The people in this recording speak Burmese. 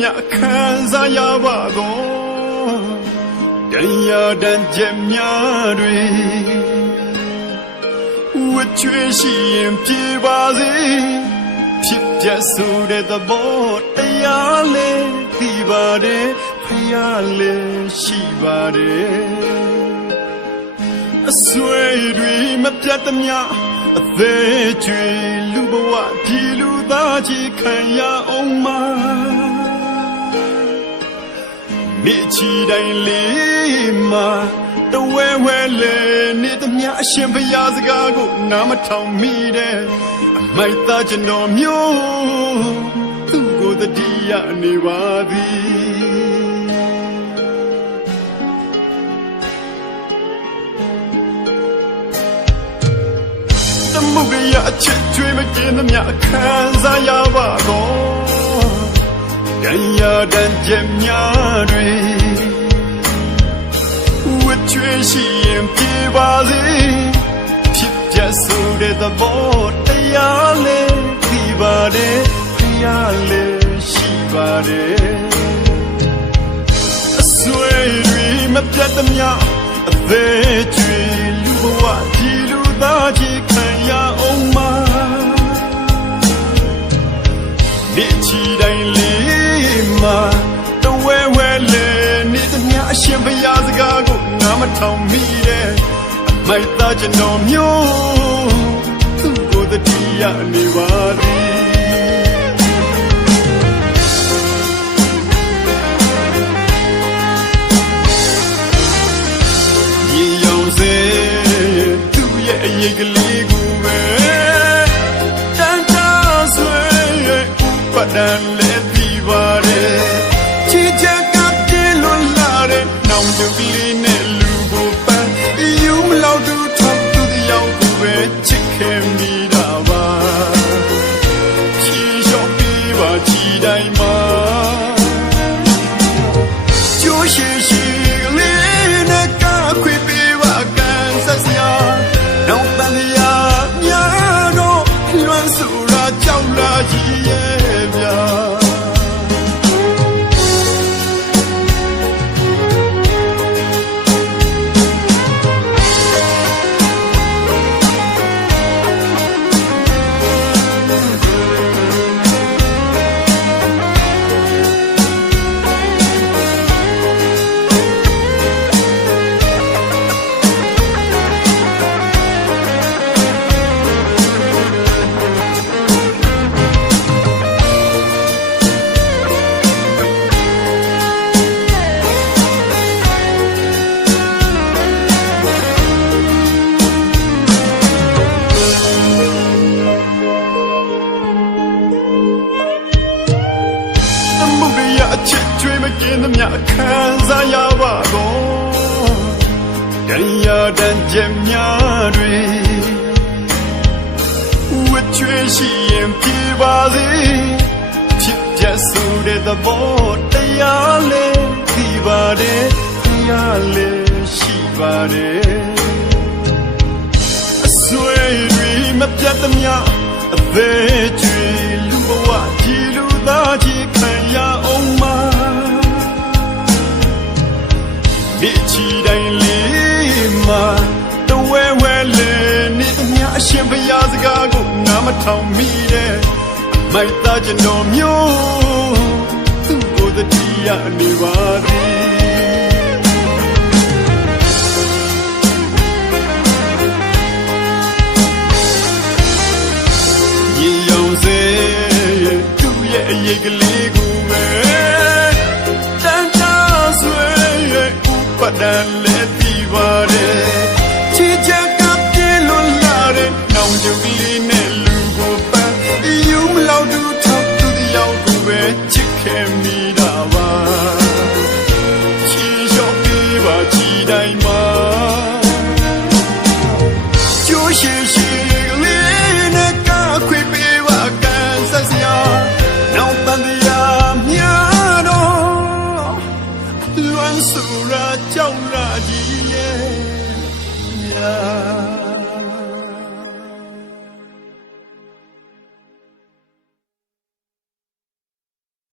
မြခံစားရပါတော့တရားတန်ချက်များတွေဝတ်ချွေရှိရင်ပြေပါစေဖြစ်ပြဆိုတဲ့သဘောတရားလေးသိပါတယ်ဖယားလေးရှိပါတယ်အဆွေတွေမပြတ်သမျှအသေးကျွေလူဘဝဒီလူသားကြီးခံရအောင်မမိချီတိုင်းလေးမှာတဝဲဝဲလေနေသမျှအရှင်ဘုရားစကားကိုနားမထောင်မိတဲ့အမိုက်သားကျွန်တော်မျိုးသူ့ကိုတတိယနေပါသည်တမှုရအချစ်ကျွေးမกินသမျှခံစားရပါတော့တရားတန်ချက်များတွေဝတ်ချွေရှိရင်ပြေပါစေဖြစ်ပြဆိုတဲ့သဘောတရားလေးသိပါတယ်ဖယားလေးရှိပါတယ်အဆွေတွေမပြတ်သမျှအသေးကျွေလူဘဝဒီလူသားကြီးခံရအောင်မဒီချီတိုင်းလေးမှာတဝဲဝဲလေနေသမျှအရှင်ဘုရားစကားကိုနားမထောင်မိတဲ့အမိုက်သားကျွန်တော်မျိုးသူ့ကိုတတိယနေပါသည်ရေရောင်စေသူ့ရဲ့အရေးကလေးကိုပဲတန်တာဆွေဥပဒံလေးပြီးပါတယ်ချစ်ချက်ကပြင်းလွန်လာတဲ့နောင်တကလေးနဲ့လူကိုပန်းယူမလောက်သူထောက်သူရောက်ကိုပဲချစ်ခဲ့မိတာပါချီလျှော့ပြီးပါချီတိုင်းမှာကျိုးရှိရှိကလေးနဲ့ကခွေပေးပါကန်ဆက်စရာနောက်တန်ရများတော့လွမ်းစုရာကြောက်လာကြီးရဲ့ဗျာအချစ်ကျွေးမกินသမျှခံစားရပါတော့တရားတန်ချက်များတွေဝတ်ချွေရှိရင်ပြေပါစေဖြစ်ပြဆိုတဲ့သဘောတရားလေးသိပါတယ်တရားလေးရှိပါတယ်အဆွေတွေမပြတ်သမျှအသေးကျွေလူဘဝဒီလူသားကြီးခံရအောင်မဒီချီတိုင်းလေးမှာတဝဲဝဲလေနေသမျှအရှင်ဘုရားစကားကိုနားမထောင်မိတဲ့အမိုက်သားကျွန်တော်မျိုးသူ့ကိုတတိယနေပါသည်ရေရောင်စေသူ့ရဲ့အရေးကလေးကိုပဲတန်တာဆွေဥပဒံလေးပြီးပါတယ်ချစ်ချက်ကပြင်းလွန်လာတဲ့နောင်ကြုံကလေးနဲ့လူကိုပန်းယူမလောက်သူထောက်သူရောက်ကိုပဲချစ်ခဲ့မိတာပါချီလျှော့ပြီးပါချီတိုင်းမှာကျိုးရှိရှိကလေးနဲ့ကခွေပေးပါကန်ဆက်စရာနောက်တန်တရားများတော့လွမ်းစုရာကြောက်ရာကြီးရဲ့